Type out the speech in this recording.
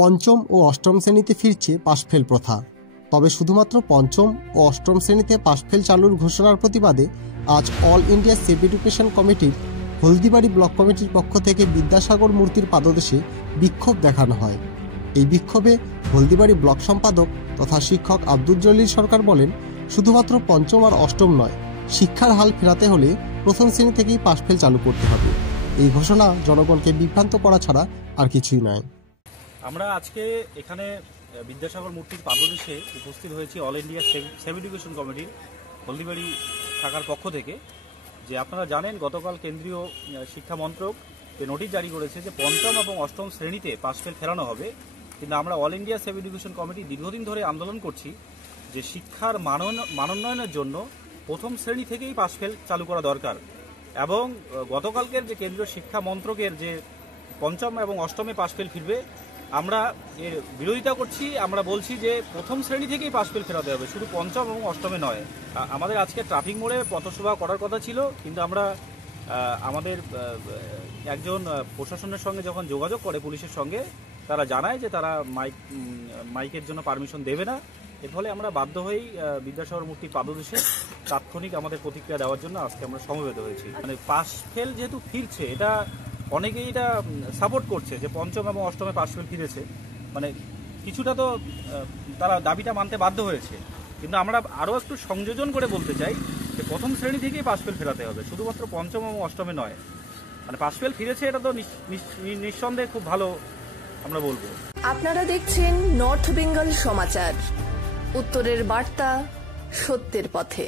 পঞ্চম ও অষ্টম শ্রেণীতে ফিরছে পাশফেল প্রথা। তবে শুধুমাত্র পঞ্চম ও অষ্টম শ্রেণীতে পাশফেল চালুর ঘোষণার প্রতিবাদে আজ অল ইন্ডিয়া সেভ এডুকেশন কমিটির হলদিবাড়ি ব্লক কমিটির পক্ষ থেকে বিদ্যাসাগর মূর্তির পাদদেশে বিক্ষোভ দেখানো হয়। এই বিক্ষোভে হলদিবাড়ি ব্লক সম্পাদক তথা শিক্ষক আব্দুল জলিল সরকার বলেন, শুধুমাত্র পঞ্চম আর অষ্টম নয়, শিক্ষার হাল ফেরাতে হলে প্রথম শ্রেণী থেকেই পাশফেল চালু করতে হবে। এই ঘোষণা জনগণকে বিভ্রান্ত করা ছাড়া আর কিছুই নয়। আমরা আজকে এখানে বিদ্যাসাগর মূর্তির পাদদেশে উপস্থিত হয়েছি অল ইন্ডিয়া সেভ এডুকেশন কমিটির হলদিবাড়ি শাখার পক্ষ থেকে। যে আপনারা জানেন, গতকাল কেন্দ্রীয় শিক্ষা মন্ত্রক নোটিশ জারি করেছে যে পঞ্চম এবং অষ্টম শ্রেণীতে পাশফেল ফেরানো হবে। কিন্তু আমরা all India save education committee দীর্ঘদিন ধরে আন্দোলন করছি যে শিক্ষার মানোন্নয়নের জন্য প্রথম শ্রেণী থেকেই পাশফেল চালু করা দরকার। এবং গতকালকের যে কেন্দ্রীয় শিক্ষা মন্ত্রকের যে পঞ্চম এবং অষ্টমে পাশফেল ফিরবে, আমরা এর বিরোধিতা করছি। আমরা বলছি যে প্রথম শ্রেণী থেকেই পাশফেল ফেরাতে হবে, শুধু পঞ্চম এবং অষ্টমে নয়। আমাদের আজকে ট্রাফিক মোড়ে পথসভা করার কথা ছিল, কিন্তু আমরা আমাদের একজন প্রশাসনের সঙ্গে যখন যোগাযোগ করে পুলিশের সঙ্গে, তারা জানায় যে তারা মাইকের জন্য পারমিশন দেবে না। এর ফলে আমরা বাধ্য হয়েই বিদ্যাসাগর মূর্তির পাদদেশে তাৎক্ষণিক আমাদের প্রতিক্রিয়া দেওয়ার জন্য আজকে আমরা সমবেত হয়েছি। মানে পাশফেল যেহেতু ফিরছে, এটা অনেকেই এটা সাপোর্ট করছে যে পঞ্চম এবং অষ্টমে পাশফেল ফিরেছে, মানে কিছুটা তো তারা দাবিটা মানতে বাধ্য হয়েছে। কিন্তু আমরা আরও একটু সংযোজন করে বলতে চাই যে প্রথম শ্রেণী থেকেই পাশফেল ফেরাতে হবে, শুধুমাত্র পঞ্চম এবং অষ্টমে নয়। মানে পাশফেল ফিরেছে, এটা তো নিঃসন্দেহে খুব ভালো আমরা বলবো। আপনারা দেখছেন নর্থ বেঙ্গল সমাচার, উত্তরের বার্তা, সত্যের পথে।